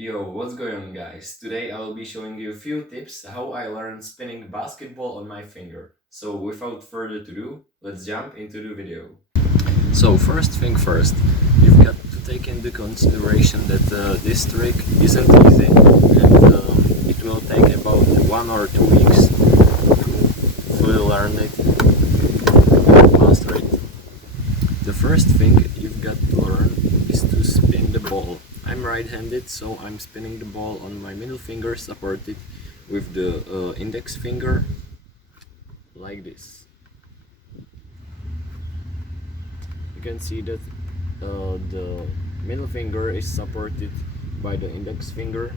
Yo, what's going on guys? Today I will be showing you a few tips how I learned spinning basketball on my finger. So without further ado, let's jump into the video. So first thing first, you've got to take into consideration that this trick isn't easy and it will take about 1 or 2 weeks to fully learn it and master it. The first thing you've got to learn is to spin the ball. I'm right-handed, so I'm spinning the ball on my middle finger supported with the index finger like this. You can see that the middle finger is supported by the index finger.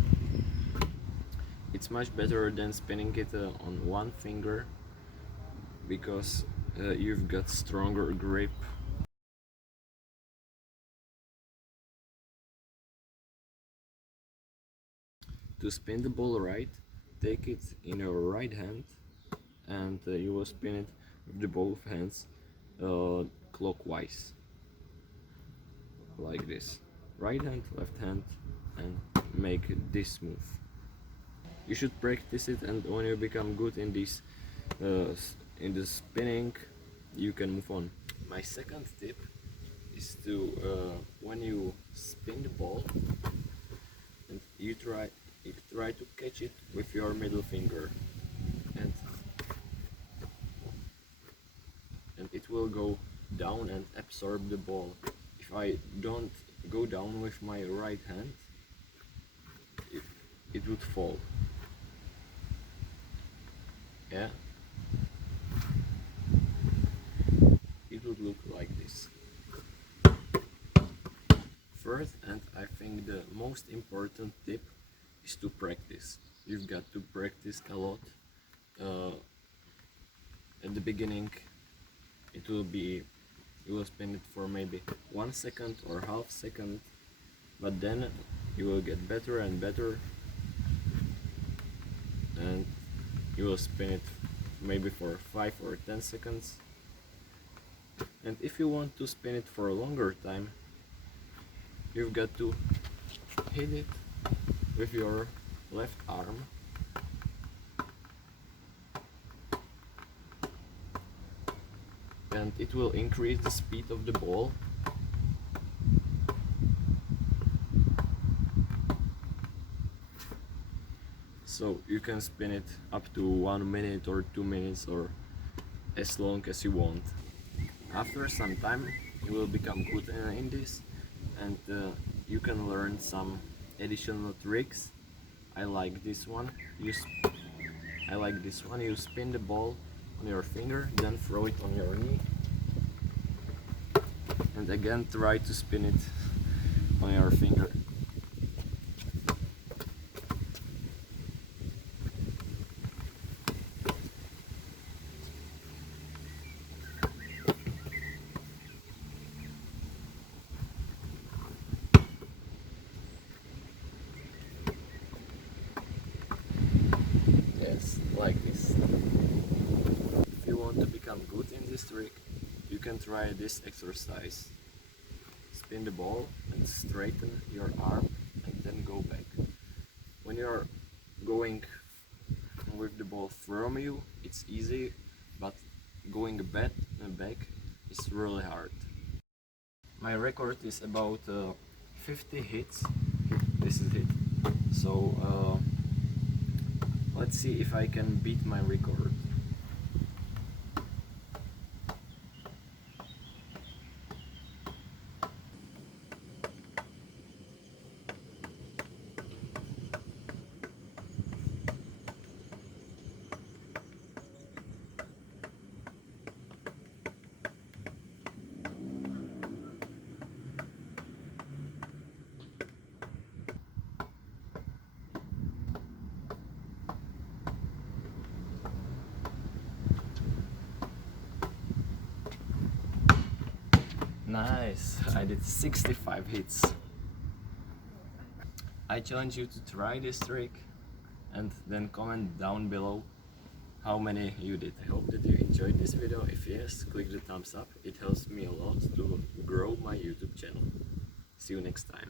It's much better than spinning it on one finger because you've got stronger grip. To spin the ball right, take it in your right hand and you will spin it with the both hands clockwise, like this. Right hand, left hand, and make this move. You should practice it, and when you become good in this in the spinning, you can move on. My second tip is to when you spin the ball and you try to catch it with your middle finger, and it will go down and absorb the ball. If I don't go down with my right hand, it, it would fall. Yeah, it would look like this. First, and I think the most important tip is to practice. You've got to practice a lot. At the beginning, it will be you will spin it for maybe 1 second or half second, but then you will get better and better, and you will spin it maybe for 5 or 10 seconds. And if you want to spin it for a longer time, you've got to hit it with your left arm and it will increase the speed of the ball. So you can spin it up to 1 minute or 2 minutes or as long as you want. After some time you will become good in this, and you can learn some additional tricks. I like this one. You spin the ball on your finger, then throw it on your knee, and again try to spin it on your finger. Yes, like this. If you want to become good in this trick, you can try this exercise. Spin the ball and straighten your arm and then go back. When you're going with the ball from you, it's easy, but going back is really hard. My record is about 50 hits. This is it. So let's see if I can beat my record. Nice, I did 65 hits. I challenge you to try this trick and then comment down below how many you did. I hope that you enjoyed this video. If yes, click the thumbs up. It helps me a lot to grow my YouTube channel. See you next time.